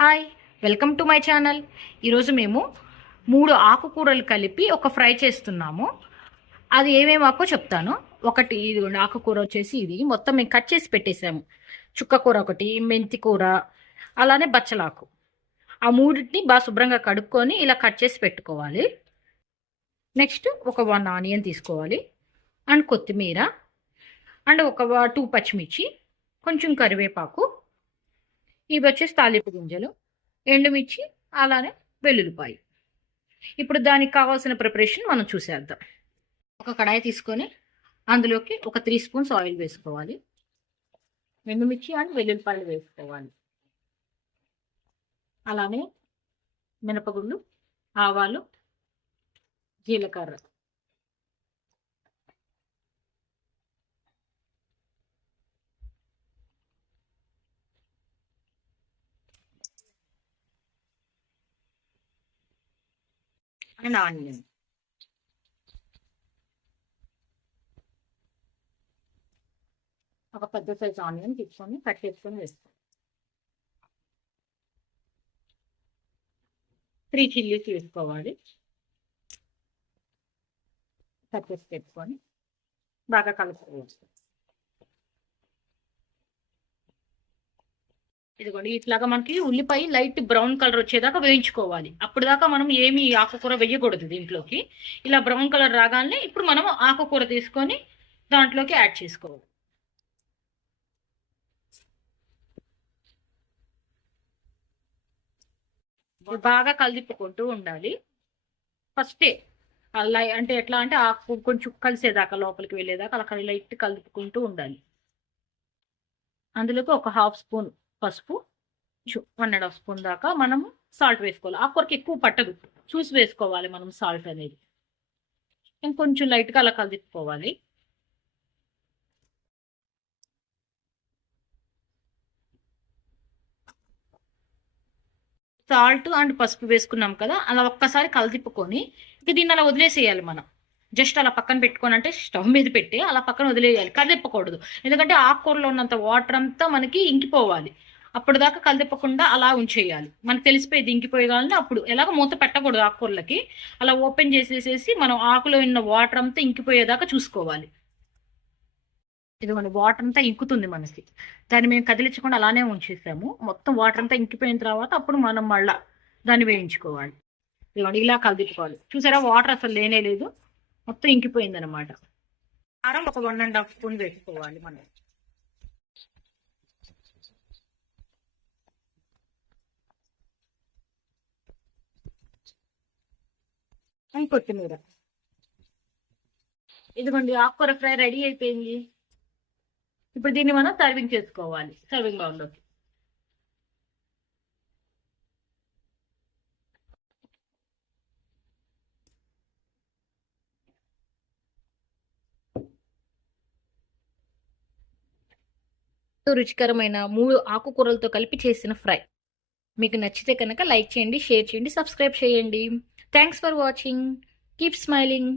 Hi, welcome to my channel. ఈరోజు మేము 3 ఆకుకూరలు కలిపి ఒక ఫ్రై చేస్తున్నాము. అది ఏమేమి ఆకో చెప్తాను. ఒకటి ఇది ఆకుకూర వచ్చేసి ఇది మొత్తం మేము కట్ చేసి పెట్టేసాము. చుక్కకూర ఒకటి, మెంతి కూర, అలానే బచ్చలాకు. ఆ మూడింటిని బాగా శుభ్రంగా కడుక్కొని ఇలా కట్ చేసి పెట్టుకోవాలి. నెక్స్ట్ ఒక 1 ఆనియన్ తీసుకోవాలి, అండ్ కొత్తిమీర, అండ్ ఒక 2 పచ్చిమిర్చి, కొంచెం కరివేపాకు, ఇవి వచ్చేసి తాలింపు గింజలు, ఎండుమిర్చి, అలానే వెల్లుల్లిపాయ. ఇప్పుడు దానికి కావాల్సిన ప్రిపరేషన్ మనం చూసేద్దాం. ఒక కడాయి తీసుకొని అందులోకి ఒక 3 స్పూన్స్ ఆయిల్ వేసుకోవాలి. ఎండుమిర్చి అండ్ వెల్లుల్లిపాయలు వేసుకోవాలి. అలానే మినపగుళ్ళు, ఆవాలు, జీలకర్ర, అండ్ ఆనియన్. ఒక పెద్ద సైజ్ ఆనియన్ తీసుకొని కట్ చేసుకొని వేస్తాం. 3 చిల్లీస్ వేసుకోవాలి. కట్ చేసి పెట్టుకొని బాగా కలుపుకోవచ్చు. ఇదిగోండి, ఇట్లాగా మనకి ఉల్లిపాయ లైట్ బ్రౌన్ కలర్ వచ్చేదాకా వేయించుకోవాలి. అప్పుడు దాకా మనం ఏమి ఆకుకూర వేయకూడదు దీంట్లోకి. ఇలా బ్రౌన్ కలర్ రాగానే ఇప్పుడు మనం ఆకుకూర తీసుకొని దాంట్లోకి యాడ్ చేసుకోవాలి. బాగా కలిపుకుంటూ ఉండాలి. ఫస్టే అలా అంటే ఎట్లా అంటే ఆకు కొంచెం కలిసేదాకా, లోపలికి వెళ్ళేదాకా అలా లైట్ కలుపుకుంటూ ఉండాలి. అందులోకి ఒక 1/2 స్పూన్ పసుపు, 1.5 స్పూన్ దాకా మనం సాల్ట్ వేసుకోవాలి. ఆకుకూరకి ఎక్కువ పట్టదు, చూసి వేసుకోవాలి మనం సాల్ట్ అనేది. ఇంకొంచెం లైట్గా అలా కలుపుకోవాలి. సాల్ట్ అండ్ పసుపు వేసుకున్నాం కదా, అలా ఒక్కసారి కలిపుకొని ఇక దీన్ని అలా వదిలేసేయాలి మనం. జస్ట్ అలా పక్కన పెట్టుకొని, అంటే స్టవ్ మీద పెట్టి అలా పక్కన వదిలేయాలి, కదిలిప్పకూడదు. ఎందుకంటే ఆకుకూరలో ఉన్నంత వాటర్ అంతా మనకి ఇంకిపోవాలి. అప్పుడు దాకా కలిపకుండా అలా ఉంచేయాలి. మనకు తెలిసిపోయి ఇంకిపోయేగాలని అప్పుడు ఎలాగ మూత పెట్టకూడదు ఆకుకూరలకి. అలా ఓపెన్ చేసేసేసి మనం ఆకులో ఉన్న వాటర్ అంతా ఇంకిపోయేదాకా చూసుకోవాలి. ఇదిగోండి, వాటర్ అంతా ఇంకుతుంది మనకి. దాన్ని మేము కదిలించకుండా అలానే ఉంచేసాము. మొత్తం వాటర్ అంతా ఇంకిపోయిన తర్వాత అప్పుడు మనం మళ్ళా దాన్ని వేయించుకోవాలి. ఇదిగోండి, ఇలా కలిదిప్పుకోవాలి. చూసారా, వాటర్ అసలు లేనే లేదు, మొత్తం ఇంకిపోయింది అనమాట. కారం ఒక 1.5 స్పూన్ వేసుకోవాలి మనం. కొత్తిమీర. ఇదిగోండి, ఆకుకూర ఫ్రై రెడీ అయిపోయింది. ఇప్పుడు దీన్ని మనం సర్వింగ్ చేసుకోవాలి సర్వింగ్ బౌల్లోకి. రుచికరమైన 3 ఆకుకూరలతో కలిపి చేసిన ఫ్రై మీకు నచ్చితే కనుక లైక్ చేయండి, షేర్ చేయండి, సబ్స్క్రైబ్ చేయండి. Thanks for watching. Keep smiling.